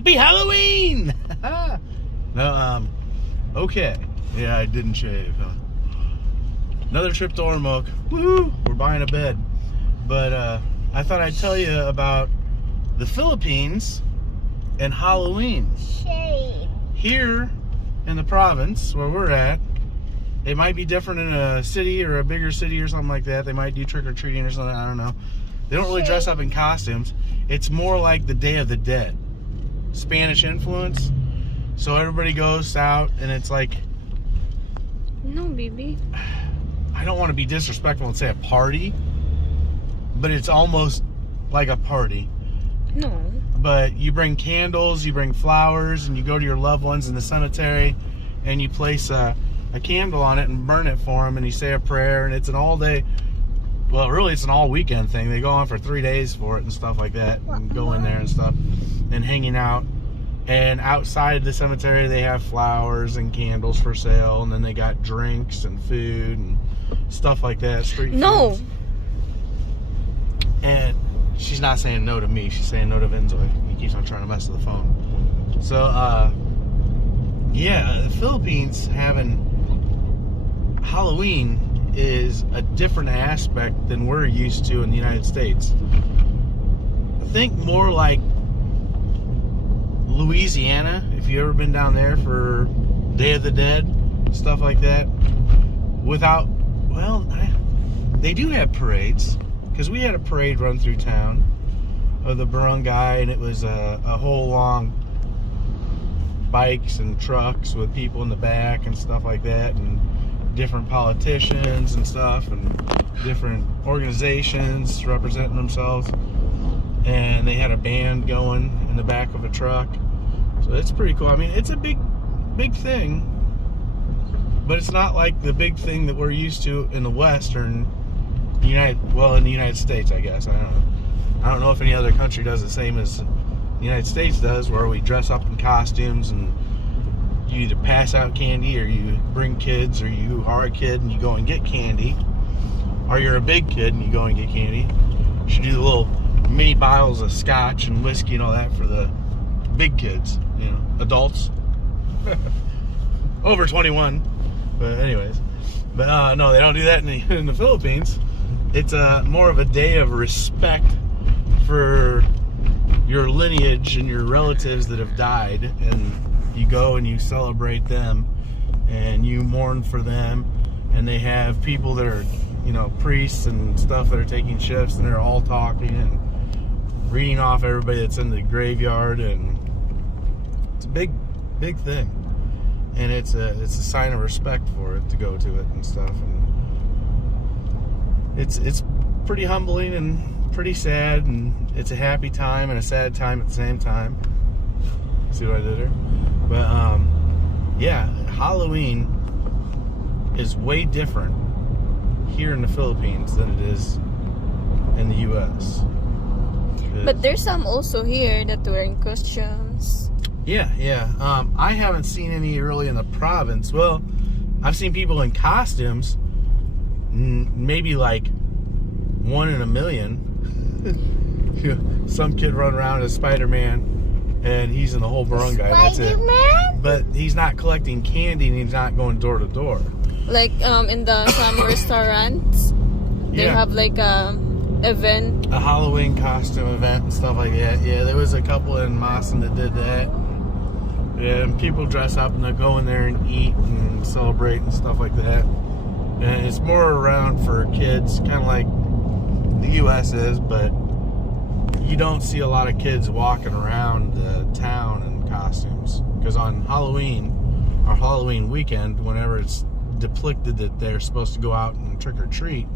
Happy Halloween! No, okay. Yeah, I didn't shave. Another trip to Ormoc. Woohoo! We're buying a bed. But I thought I'd tell you about the Philippines and Halloween. Shade. Here in the province where we're at, it might be different in a city or a bigger city or something like that. They might do trick-or-treating or something, I don't know. They don't really dress up in costumes. It's more like the Day of the Dead. Spanish influence. So everybody goes out and it's like... No, baby. I don't want to be disrespectful and say a party, but it's almost like a party. No. But you bring candles, you bring flowers, and you go to your loved ones in the cemetery and you place a candle on it and burn it for them, and you say a prayer, and it's an all-day... Well, really, it's an all-weekend thing. They go on for 3 days for it and stuff like that, and go in there and stuff, and hanging out. And outside the cemetery, they have flowers and candles for sale, and then they got drinks and food and stuff like that. Street No. foods. And she's not saying no to me. She's saying no to Vinzoy. He keeps on trying to mess with the phone. So, yeah, the Philippines having Halloween is a different aspect than we're used to in the United States. I think more like Louisiana, if you've ever been down there for Day of the Dead, stuff like that. Without, well, they do have parades, because we had a parade run through town of the barangay, and it was a whole long bikes and trucks with people in the back and stuff like that, and different politicians and stuff, and different organizations representing themselves, and they had a band going in the back of a truck. So it's pretty cool. I mean, it's a big thing, but it's not like the big thing that we're used to in the Western in the United States, I guess. I don't know if any other country does the same as the United States does, where we dress up in costumes and you either pass out candy, or you bring kids, or you are a kid and you go and get candy, or you're a big kid and you go and get candy. You should do the little mini bottles of scotch and whiskey and all that for the big kids, you know, adults over 21. But anyways, but no, they don't do that in the Philippines. It's more of a day of respect for your lineage and your relatives that have died, and you go and you celebrate them and you mourn for them, and they have people that are, you know, priests and stuff that are taking shifts, and they're all talking and reading off everybody that's in the graveyard, and it's a big thing, and it's a sign of respect for it to go to it and stuff, and it's pretty humbling and pretty sad, and it's a happy time and a sad time at the same time. See what I did there? But yeah, Halloween is way different here in the Philippines than it is in the U.S. But there's some also here that wearing costumes. Yeah. I haven't seen any really in the province. Well, I've seen people in costumes, maybe like 1 in a million. Some kid run around as Spider-Man, and he's in the whole barangay. That's it. But he's not collecting candy, and he's not going door to door. Like in some restaurants, they have like a Halloween costume event and stuff like that. Yeah, there was a couple in Masan that did that. Yeah, and people dress up and they'll go in there and eat and celebrate and stuff like that. And it's more around for kids, kind of like the U.S. is, but you don't see a lot of kids walking around the town in costumes, because on Halloween or Halloween weekend, whenever it's depicted that they're supposed to go out and trick or treat,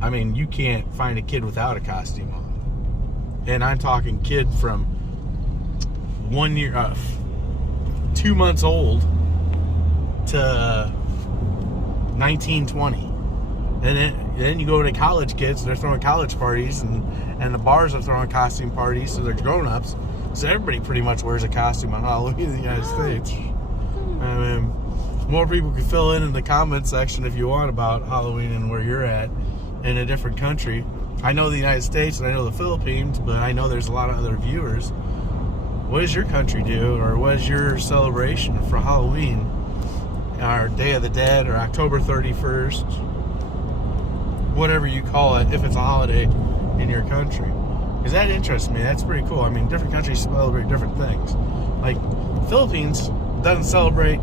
I mean, you can't find a kid without a costume on. And I'm talking kid from 1 year, 2 months old to 19, 20. And then you go to college kids, they're throwing college parties, and the bars are throwing costume parties, so they're grown-ups. So everybody pretty much wears a costume on Halloween in the United States. I mean, more people can fill in the comment section if you want about Halloween and where you're at in a different country. I know the United States and I know the Philippines, but I know there's a lot of other viewers what does your country do, or what is your celebration for Halloween, or Day of the Dead, or October 31st, whatever you call it, if it's a holiday in your country. Because that interests me. That's pretty cool. I mean, different countries celebrate different things. Like, Philippines doesn't celebrate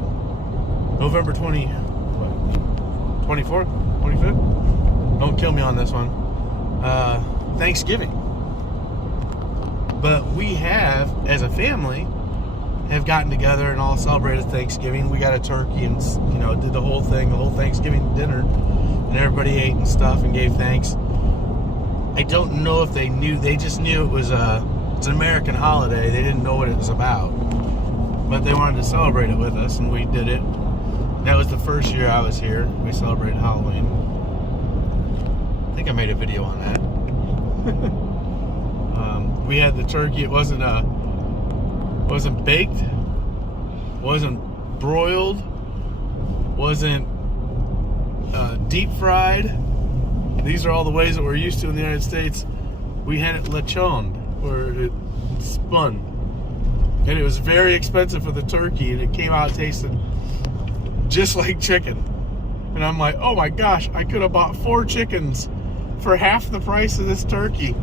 November 24th, 25th? Don't kill me on this one. Thanksgiving. But we have, as a family, have gotten together and all celebrated Thanksgiving. We got a turkey and, you know, did the whole thing, the whole Thanksgiving dinner, and everybody ate and stuff and gave thanks. I don't know if they knew. They just knew it's an American holiday. They didn't know what it was about, but they wanted to celebrate it with us, and we did it. That was the first year I was here. We celebrated Halloween. I think I made a video on that. We had the turkey. It wasn't baked, wasn't broiled, wasn't deep fried. These are all the ways that we're used to in the United States. We had it lechon, where it spun, and it was very expensive for the turkey, and it came out tasting just like chicken. And I'm like, oh my gosh, I could have bought 4 chickens for half the price of this turkey,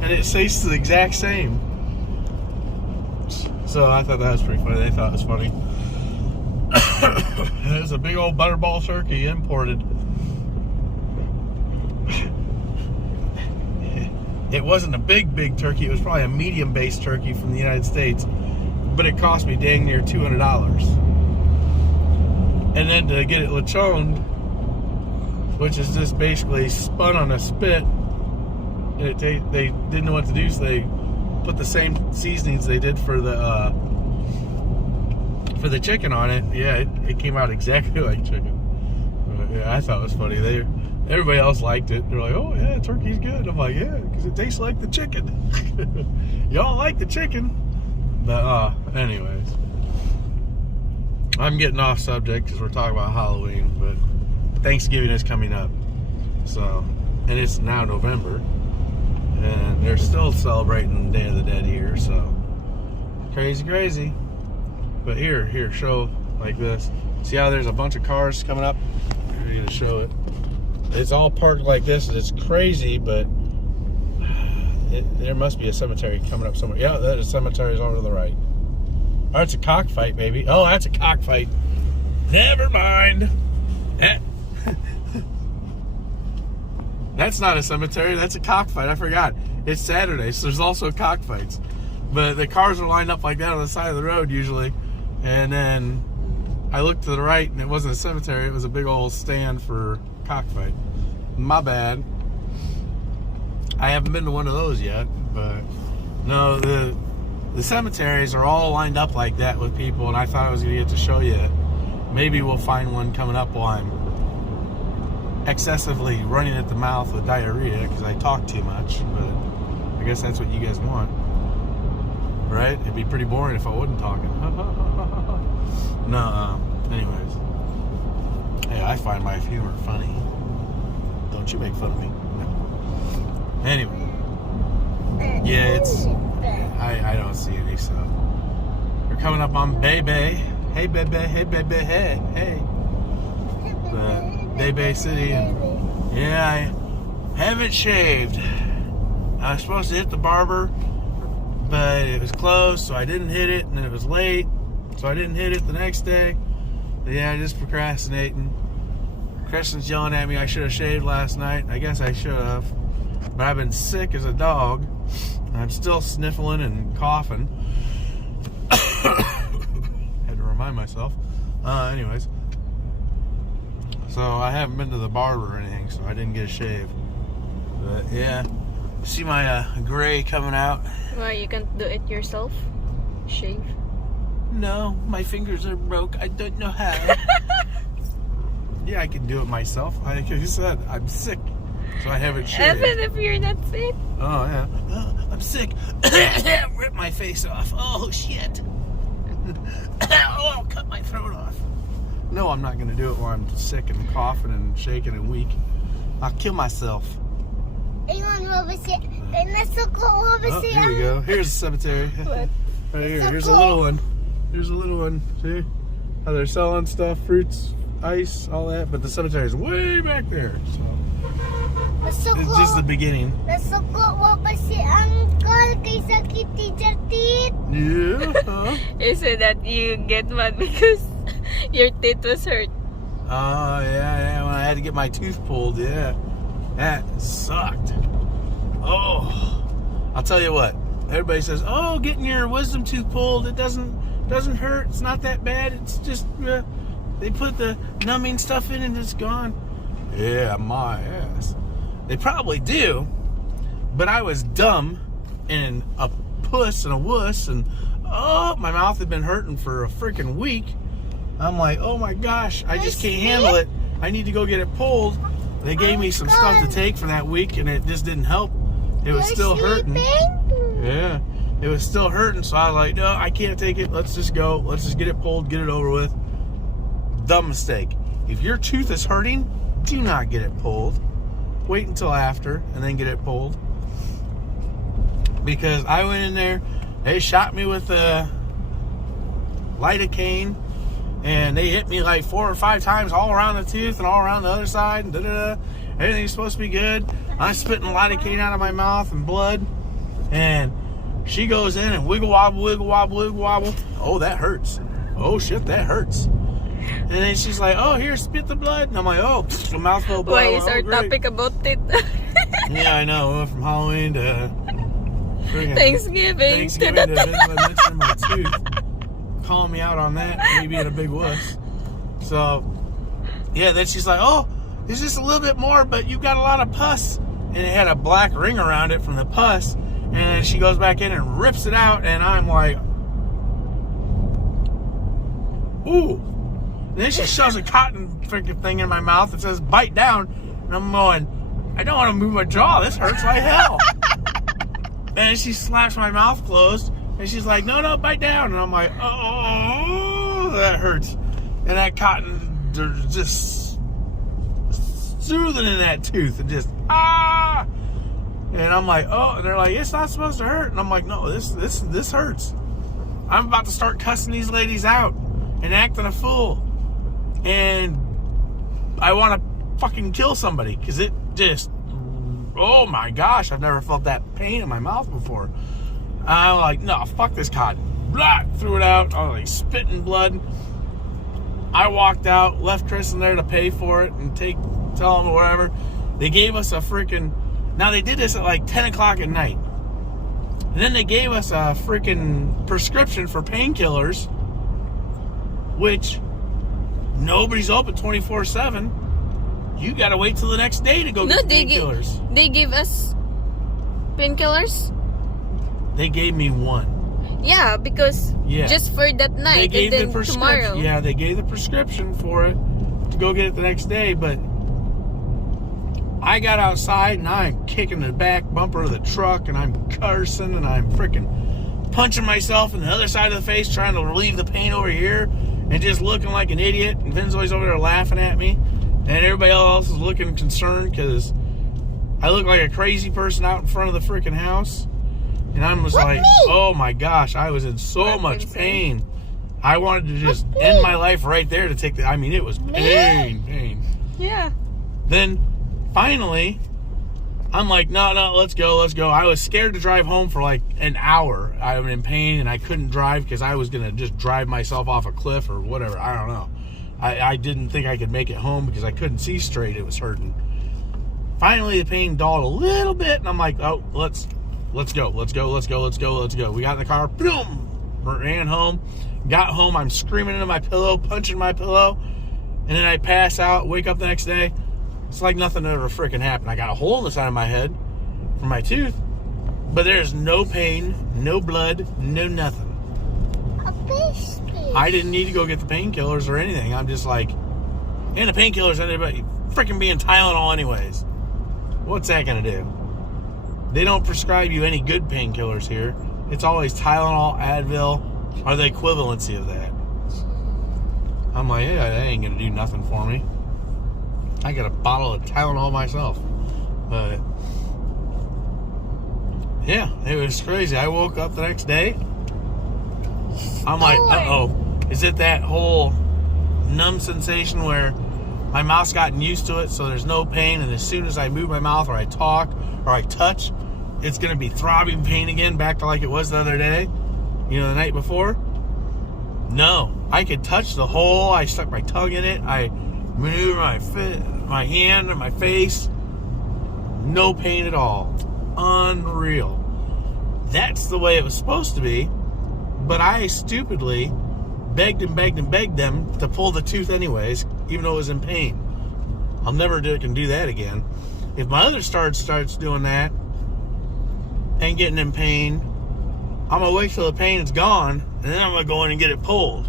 and it tastes the exact same. So I thought that was pretty funny. They thought it was funny. It was a big old butterball turkey imported. It wasn't a big turkey. It was probably a medium-based turkey from the United States, but it cost me dang near $200. And then to get it lechoned, which is just basically spun on a spit, and they didn't know what to do, so they put the same seasonings they did for the chicken on it. Yeah, it came out exactly like chicken. Yeah, I thought it was funny. Everybody else liked it. They're like, oh yeah, turkey's good. I'm like, yeah, because it tastes like the chicken. Y'all like the chicken. But anyways, I'm getting off subject because we're talking about Halloween, but Thanksgiving is coming up. So, and it's now November, and they're still celebrating Day of the Dead here, so crazy. But here, show like this. See how there's a bunch of cars coming up? I'm gonna show it. It's all parked like this, and it's crazy, but there must be a cemetery coming up somewhere. Yeah, that cemetery is over to the right. Oh, it's a cockfight, baby. Oh, that's a cockfight. Never mind. That's not a cemetery. That's a cockfight. I forgot. It's Saturday, so there's also cockfights. But the cars are lined up like that on the side of the road usually. And then I looked to the right, and it wasn't a cemetery. It was a big old stand for cockfight. My bad. I haven't been to one of those yet, but no, the cemeteries are all lined up like that with people, and I thought I was gonna get to show you. Maybe we'll find one coming up while I'm excessively running at the mouth with diarrhea because I talk too much, but I guess that's what you guys want, right? It'd be pretty boring if I wasn't talking. No, anyways. Hey, I find my humor funny. Don't you make fun of me. No. Anyway. Yeah, it's... I don't see any, so... We're coming up on Bay. Hey, baby, hey, baby, hey. Bay City. And, yeah, I haven't shaved. I was supposed to hit the barber, but it was closed, so I didn't hit it, and then it was late, so I didn't hit it the next day. But yeah, just procrastinating. Kristen's yelling at me I should have shaved last night. I guess I should have. But I've been sick as a dog. I'm still sniffling and coughing. Had to remind myself. Anyways. So I haven't been to the barber or anything, so I didn't get a shave. But yeah. See my gray coming out. Why, you can't do it yourself? Shave? No, my fingers are broke. I don't know how. Yeah, I can do it myself. Like you said, I'm sick, so I haven't shaved. Even if you're not sick? Oh, yeah. Oh, I'm sick. Rip my face off. Oh, shit. Oh, I'll cut my throat off. No, I'm not going to do it while I'm sick and coughing and shaking and weak. I'll kill myself. Oh, here we go. Here's the cemetery. What? Right here. Here's a little one. Here's a little one. See how they're selling stuff, fruits, ice, all that. But the cemetery is way back there. So it's just the beginning. Nasuko mo pa si Uncle kay sakit teacher teeth. Yeah. You said that you get mad because your teeth was hurt. Oh, yeah. When I had to get my tooth pulled, yeah. That sucked. Oh. I'll tell you what. Everybody says, oh, getting your wisdom tooth pulled, it doesn't hurt. It's not that bad. It's just, they put the numbing stuff in and it's gone. Yeah, my ass. They probably do, but I was dumb and a puss and a wuss, and oh, my mouth had been hurting for a freaking week. I'm like, oh my gosh, I just can't handle it. I need to go get it pulled. They gave me some stuff to take for that week, and it just didn't help. It was still hurting. Yeah, it was still hurting, so I was like, no, I can't take it. Let's just go. Let's just get it pulled, get it over with. Dumb mistake. If your tooth is hurting, do not get it pulled. Wait until after and then get it pulled. Because I went in there, they shot me with a lidocaine, and they hit me like 4 or 5 times all around the tooth and all around the other side, and everything's supposed to be good. I'm spitting lidocaine out of my mouth and blood, and she goes in and wiggle wobble, wiggle wobble, wiggle wobble. Oh, that hurts. Oh shit, that hurts. And then she's like, oh, here, spit the blood. And I'm like, oh, a mouthful of blood. Why is our topic about it? Yeah, I know. We went from Halloween to Thanksgiving to mentioning my tooth. Calling me out on that, me being a big wuss. So, yeah, then she's like, oh, there's just a little bit more, but you got a lot of pus. And it had a black ring around it from the pus. And then she goes back in and rips it out, and I'm like, ooh. And then she shoves a cotton freaking thing in my mouth that says bite down. And I'm going, I don't want to move my jaw. This hurts like hell. And she slaps my mouth closed. And she's like, no, bite down. And I'm like, oh, that hurts. And that cotton just soothing in that tooth. And just, ah. And I'm like, oh. And they're like, it's not supposed to hurt. And I'm like, no, this hurts. I'm about to start cussing these ladies out and acting a fool. And I want to fucking kill somebody because it just, oh my gosh, I've never felt that pain in my mouth before. I'm like, no, fuck this cotton. Blah, threw it out. I was like spitting blood. I walked out, left Chris in there to pay for it and tell him or whatever. They gave us a freaking, now they did this at like 10 o'clock at night. And then they gave us a freaking prescription for painkillers, which nobody's open 24/7. You gotta wait till the next day to go get painkillers. They give us painkillers? They gave me one. Yeah, because just for that night, they gave and then the tomorrow. Yeah, they gave the prescription for it to go get it the next day, but I got outside and I'm kicking the back bumper of the truck and I'm cursing and I'm freaking punching myself in the other side of the face trying to relieve the pain over here and just looking like an idiot. And Vin's always over there laughing at me. And everybody else is looking concerned because I look like a crazy person out in front of the freaking house. And I'm just like, oh my gosh, I was in so much pain. I wanted to just end my life right there to take I mean, it was pain. Yeah. Then finally, I'm like, no, let's go. I was scared to drive home for like an hour. I was in pain and I couldn't drive because I was going to just drive myself off a cliff or whatever. I don't know. I didn't think I could make it home because I couldn't see straight. It was hurting. Finally, the pain dulled a little bit and I'm like, oh, let's go. We got in the car, boom, ran home. Got home, I'm screaming into my pillow, punching my pillow. And then I pass out, wake up the next day. It's like nothing ever freaking happened. I got a hole in the side of my head from my tooth, but there's no pain, no blood, no nothing. I didn't need to go get the painkillers or anything. I'm just like, and the painkillers ended up freaking being Tylenol anyways. What's that gonna do? They don't prescribe you any good painkillers here. It's always Tylenol, Advil, or the equivalency of that. I'm like, yeah, that ain't gonna do nothing for me. I got a bottle of Tylenol myself. But yeah, it was crazy. I woke up the next day I'm like, uh-oh. Is it that whole numb sensation where my mouth's gotten used to it, so there's no pain, and as soon as I move my mouth or I talk or I touch, it's going to be throbbing pain again, back to like it was the other day, the night before? No. I could touch the hole. I stuck my tongue in it. I maneuvered my hand and my face. No pain at all. Unreal. That's the way it was supposed to be, but I stupidly begged them to pull the tooth anyways, even though it was in pain. I'll never can do that again. If my other starts doing that and getting in pain, I'm going to wait till the pain is gone, and then I'm going to go in and get it pulled.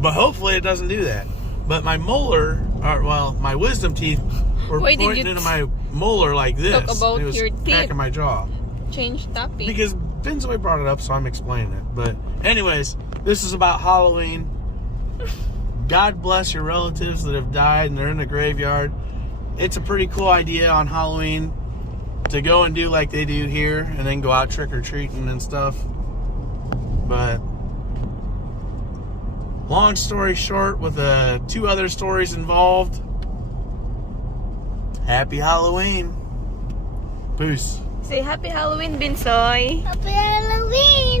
But hopefully it doesn't do that. But my my wisdom teeth were pointing into my molar like this. Talk about it was your teeth. cracking my jaw. Change topic. Because Benzoy brought it up, so I'm explaining it. But anyways, this is about Halloween. God bless your relatives that have died and they're in the graveyard. It's a pretty cool idea on Halloween to go and do like they do here and then go out trick-or-treating and stuff. But long story short, with 2 other stories involved, happy Halloween. Peace. Say happy Halloween, Binsoy. Happy Halloween!